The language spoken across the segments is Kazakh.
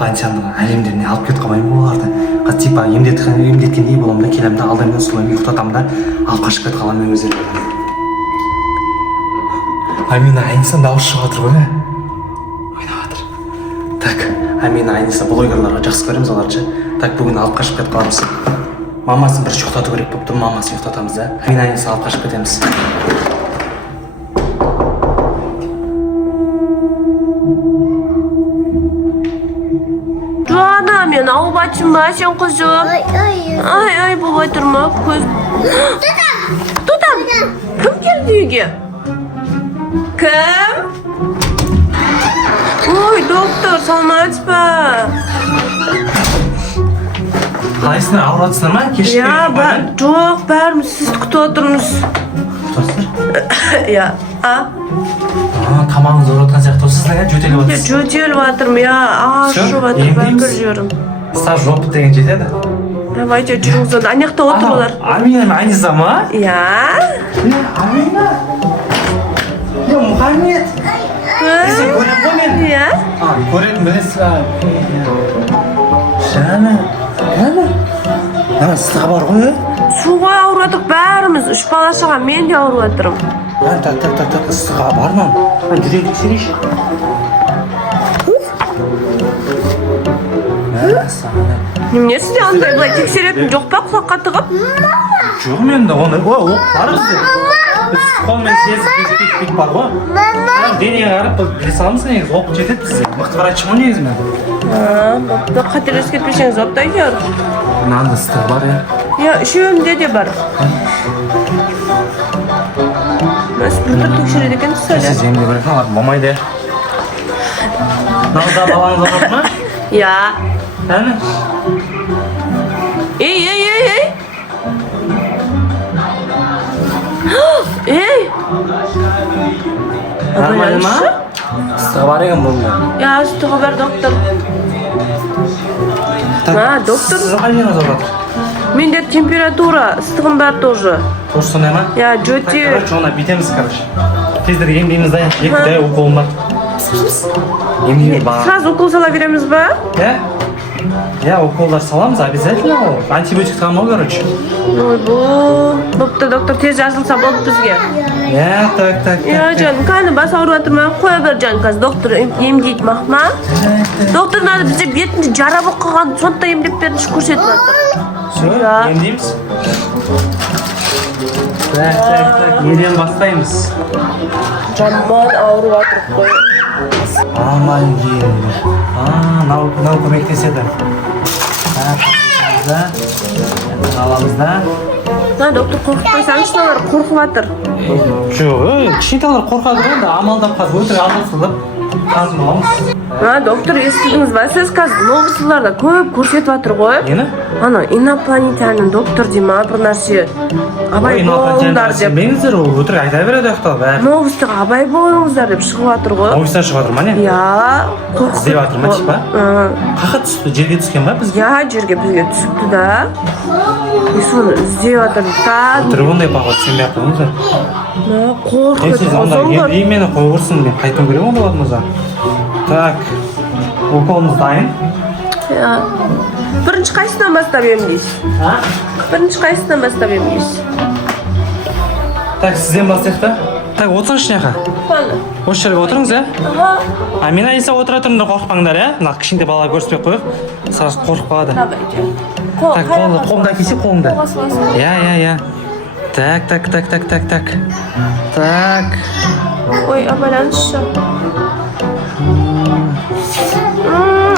больницаның әлемдеріне алып кетіп қалмаймын оларды. Типа емдеткендей боламын да келемін да алдымен солай ұйықтатамын да алып қашып кетіп қаламын өздері. Амина Айниса дауыс шығып жатыр ғой. Ойнап жатыр. Так, Амина Айниса блогерларға жақсы көреміз оларчы. Так, бүгін алып қашып кетіп қаламыз. Мамасын бір ұйықтату керек болып тұр, мамасын ұйықтатамыз да. Амина Айниса алып қашып кетеміз. Joana, men avup açma, sen kızım. Ay, baba durma, kız. Tutam. Kim geldi uyga? Kim? Oy, doktor, sana açma. Қалайсыңдар, ауыратсыңдар ма? Кешікпей Ya, жоқ, бәріміз сіз күтіп отырмыз. Ya, Тамағыңыз ауырып жатқан сияқты сіздің жөтеліп отырсыз. Жөтеліп жатырмын, ya, ашып жатыр, бәрібір жүрім. Стаж опыт деген жетеді. Давайте жүріңіз онда, аяқта отыр олар. Амина Айниса ма? Ya. Амина. Мұхаммед. Сен көрем ғой мен. Ya. Көретін білесіз ба? Жаны. Ыстығы бар ғой? Суға ауырдық бәріміз, 3 бала шаға, мен де ауырып жатырмын. Так, ыстығы бар ма? Жүрек тексерейші. Немене сізде андай былай тексеретін жоқ па, құлаққа тығып? Жоқ менде оны. Оқ бар бізде. Біз қолмен сезіп бек бар ғой. Денеге қарап біле саламыз негізі, оқ жетеді бізде. Мықты врач ғой негізі мен. Бопты, қателесіп кетпесеңіз оптай кер. Мынандай ыстығы бар я. Ya, үшеуінде де бар. Мәс бір тексереді екен сәлі. Сіз емде көретін алады, болмайды. Нағызда балаңыз ауырады ма? Ya. Әні? Ей. Ей. Нормально ма? Ыстығы бар екен бұнда. Ya, ыстығы бар, доктор. Доктор? Сіз қайныңыз ауырады? Менде температура, ыстығым бар тоже. Тоже сондай ма? Ya, жөтел. Короче, оны бүйтеміз, короче. Тездер емдейміз да, екі уколым бар. Емдейміз бар. Сразу укол сала береміз ба? Я уколдар саламыз, обязательно ол. Антибиотик тағамау, короче. Ой, бопты, доктор, тез жазылса болды бізге. Так. Ya, canım, kanı bas ауырып жатырмын, қоя бер canım қазір, доктор емдейді мақма. Доктор надо бізде бетінде жара болып қалған, сонда емдеп берінші көрсетіп жатыр. Все, емдейміз. Так, неден бастаймыз? Жаман ауырып жатыр қой. Аман келді. Мынау көмектеседі. Аламыз да. Доктор қорқытпайсаңыз, шыналар қорқып жатыр. Жоқ, кішкентайлар қорқады ғой, амалдап қазір өтірік алдырсылып қазір аламыз. Доктор, естідіңіз ба? Сіз қазір новостыларда көп көрсетіп жатыр ғой. Нені? Ана, инопланетянин доктор дейма, бір нәрсе. Абай болыңдар деп. Меңіздер ол өтірік айта береді ақтал бәрі. Новостыға абай болыңыздар деп шығып жатыр ғой. Новостан шығып жатыр ма не? Я, Іздеп жатыр ма типа? Қақа түсті, жерге түскен ба бізге? Я, жерге бізге түсіпті да. И соны іздеп жатыр. Өтірік ондай пақот сенбей ақ қойыңыздар. Қорқып қосыңдар. Мені қой көрсін, мен қайтым көрем онда болатымызда. Так, уколымыз дайын. Бірінші қайсынан бастап емдейсіз? Бірінші қайсынан бастап емдейсіз? Так, сізден бастайық та. Так, отырыңызшы неға? Осы жерге отырыңыз, ә? Амина Айниса отыра тұрыңдар, қорықпаңдар, ә? Мына кішкентай балаға көрсетпей қойық. Сразу қорқып қалады. Так, қолымда әкелсе қолымда. Я. Так. Ой, абайланшы.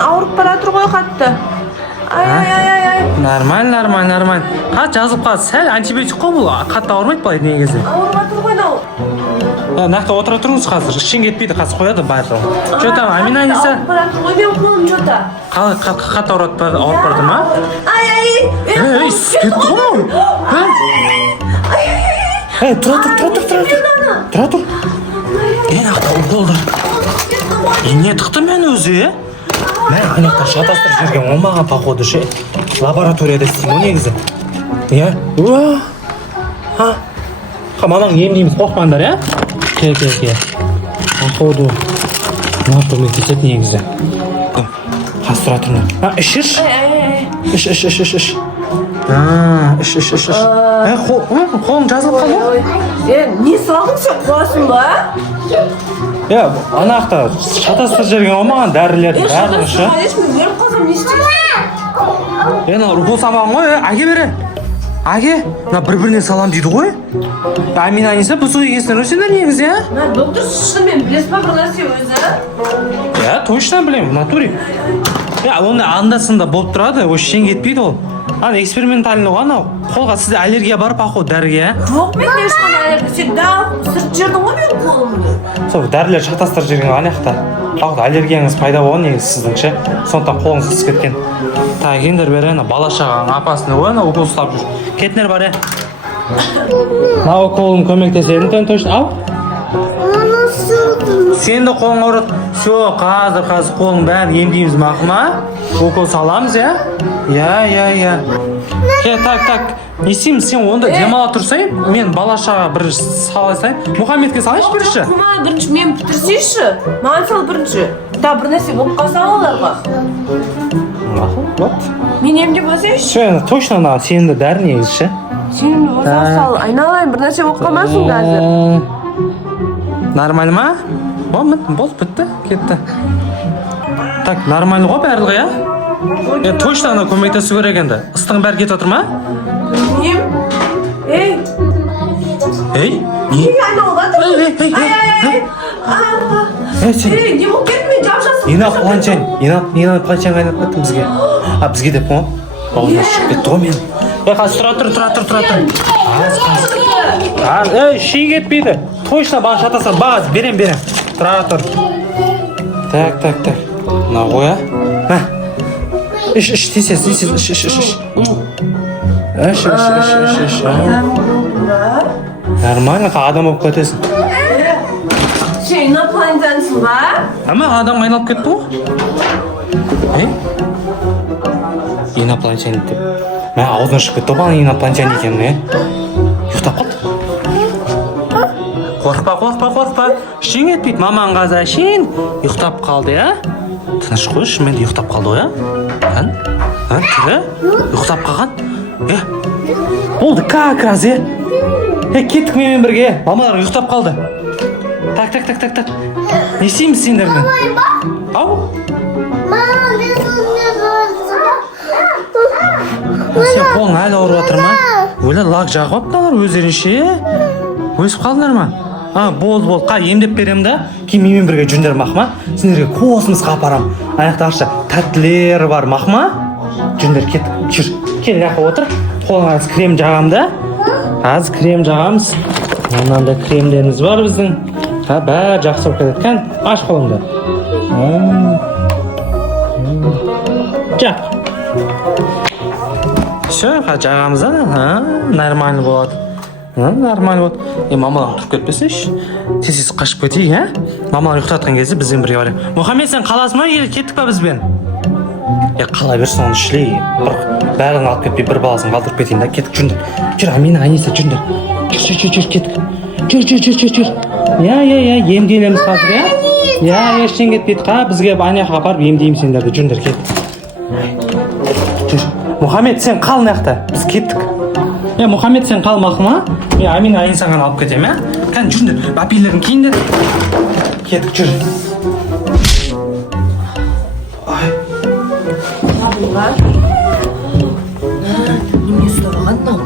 Ауырып бара жатыр ғой қатты. Ай. Нормально. Қат жазылып қалды. Сәл антибиотик қой бұл. Қатты ауырмайды былай негізі. Ауырып жатыр ғой нау. Нақты отыра тұрыңыз қазір. Ішін кетпейді, қазір қояды байтыл. Жота, Амина Айниса. Ауырып бара жатыр ғой, мен қолым жота. Қатты ауырып барды ма? Ай. Кетті ғой. Тұра тұр. Нақты уколдар. Не тықты мен өзі, е? Мен анақта шатастырып жүрген оңбаған походу ше. Лабораторияда істеймін негізі. Я? Мамаң емдейміз, қорқпаңдар, я? Ке. Походу. Мына көмектеседі негізі. Қазір тұра тұрыңдар. Іш. Іш. Іш. Қолың жазылып қалды ма? Не салдың сен қуасың ба? Ана жақта шатастырып жіберген ғой маған дәрілерді барлығы ше. Ешкім өліп қалсам не істейсің? Укол салмаған ғой, әке бере. Әке, бір-біріне салам дейді ғой. Амина Аниса бұсық егесінен өсендер негізі, Доктор шынымен білесіз ба бір нәрсе өзі? Точно білемін, в натуре. Оны анда-сында болып тұрады, шен кетпейді ол. Экспериментальный ғой анау. Қолға сізде аллергия бар па қой дәріге? Жоқ, мен ешқандай аллергия. Сен сырт жердің ғой менің қолымды. Сол дәрілер шатастырып жүрген ана жақта. Аллергияңыз пайда болған негізі сіздің ше. Сондықтан қолыңыз ісіп кеткен. Келіңдер бері, бала шағаның апасына ғой, укол ұстап жүр. Кетіңдер бар, уколын көмектеседі, точно. Ау? Сен де қолың ауырады. Все, қазір қолың бәрін емдейміз мақыма. Укол саламыз, Я. Так. Не істейміз, сен онда демала тұрсайын, мен бала шаға бір салайсайын. Мұхаммедке салайыншы бірінші? Маған бірінші мен бітірсейші. Маған сал бірінші. Бір нәрсе болып қалса оларға. Мен емдеп алсайшы. Точно сенімді дәрі негізі ше. Сенімді болса сал, айналайын бір нәрсе болып қалмасын қазір. Нормаль ма? Болды, бітті, кетті. Так, нормаль ғой барлығы, Точно көмектесу керек енді. Ыстығың бәрі кетіп отыр ма? Ей! Не? Неге айналып жатыр? Ей, не болып кетті мен жап-жасың? Инап планчан қайнап кеттім бізге. Бізге деп қой. Оғына шығып кетті ғой мен. Қазір тұра тұр. Шей кетпейді. Точно баған шатаса, бағыз, берем. Тұра тұр. Так. Мына қоя. Іш, тесес. Іш. Нормально, адам болып кетесің. Сен инопланетянсың ба? Адам айналып кетті ғой. Инопланетян деп. Мен аузынан шығып кетті ғой инопланетян екенін, Ұйықтап қалды. Қорқпа. Шен етпейді, мамаң қазір шен. Ұйықтап қалды, Тыныш қой, шынымен де ұйықтап қалды ғой, Ұйықтап қалған. Болды, как раз, Кеттік менімен бірге, мамалар ұйықтап қалды. Так. Не істейміз сендермен? Ау? Сен қолың әлі ауырып жатыр ма? Өлі лак жағып апталар өздерінше, Өсіп қалдыңдар ма? Болды. Емдеп берем да, кейін менімен бірге жүріңдер мақма. Сендерге космосқа апарам. Аяқта ақша тәттілер бар мақма. Жүріңдер, жүр. Кел, отыр. Қолыңа крем жағам да. Қазір крем жағамыз. Мынандай кремдеріміз бар біздің. Бәрі жақсы болып кетеді. Аш қолыңды. Жақ. Все, жағамыз нормально болады. Нормально болады. Мамалар тұрып кетпесейші. Тез қашып кетейік, Мамалар ұйықтатқан кезде бізбен бірге барайық. Мұхаммед, сен қаласың ба? Кеттік па бізбен? Қала берсін оны шлей. Бәрін алып кетпей бір баласын қалдырып кетейін да. Кеттік, жүріңдер. Жүр, Амина, Аниса, жүріңдер. Жүр, кеттік. Жүр. Емдейлеміз қазір, Ештен кетпейді, бізге анаяққа апарып емдеймін сендерді. Жүріңдер, кеттік. Жүр. Мұхаммед, сен қал нақта. Біз кеттік. Мұхаммед, сен қал мақыма. Мен Амина Анисаны алып кетем, жүріңдер. Апилерін киіңдер. Кеттік, жүр. Неме ұстап алған мынау?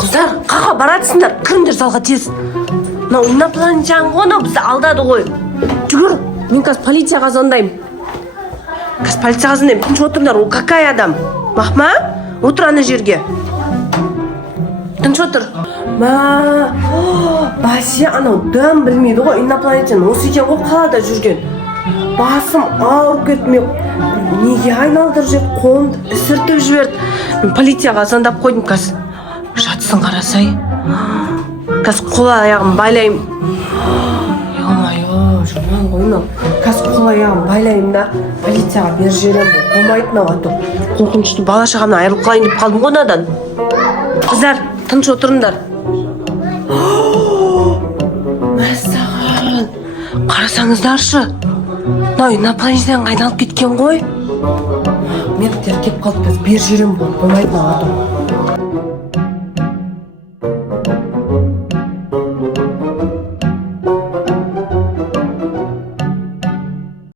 Қыздар, қаға баратсыңдар? Кіріңдер залға тез. Мынау инопланетян ғой, бізді алдады ғой. Жүгір, мен қазір полицияға звондаймын. Тыныш отырыңдар, ол какай адам? Махма, отыр ана жерге. Тыныш отыр. Бәсе, анау дым білмейді ғой, инопланетян осы екен ғой қалада жүрген. Басым ауырып кетмей, неге айналдырып жүрді, қолымды ісіртіп жіберді. Мен полицияға звондап қойдым қазір. Жатсын қарасай. Қазір қол аяғын байлаймын. Жаман ғой мынау. Қазір қол аяғын байлаймын да, полицияға бер жіберем. Болмайды мынау ату. Қорқынышты бала шағамнан айырылып қалайын деп қалдым ғой мынадан. Қыздар, тыныш отырыңдар. Мәссаған. Қарасаңыздаршы. Мынау инопланетянға айналып кеткен ғой. меніктер кеп қалды, біз бер жүрем болмайды ма